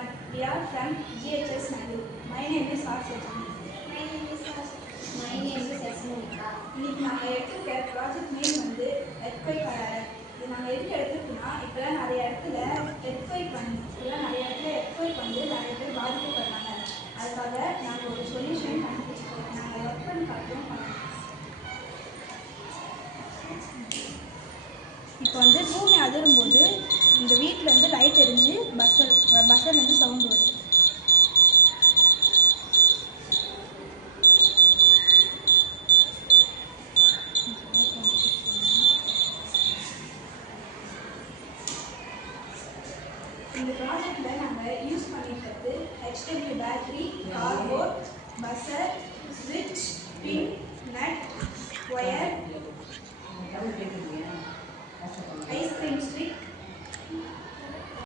everyone. We are from GHS Nadu. My name is Arsajani. My name is Asha. My name is Asmonika. இன்னைக்கு நாங்கள் எடுத்துக்க project name வந்து earthquake alert. இது நாங்கள் எதுக்கு எடுத்துருக்கோம்னா இப்போலாம் நிறைய இடத்துல எர்த்குவைக் வந்து நிறைய பேர் பாதிக்கப்படுறாங்க. அதுக்காக நாங்கள் ஒரு சொல்யூஷன் கண்டுபிடிச்சிருக்கோம். நாங்கள் ஒர்க் பண்ணி காட்டுறோம். இப்போ வந்து பூமி அதிரும்போது இந்த வீட்டில் வந்து லைட் எரிஞ்சு பஸ்ஸர்லேருந்து சவுண்ட் வரும். இந்த ப்ராஜெக்டில் நாங்கள் யூஸ் பண்ணியிருக்கிறது HW பேட்டரி, கார்போர்ட், பஸ்ஸர், ஸ்விட்ச், பின், நட், ஒயர், ஐஸ்கிரீம் ஸ்டிக்,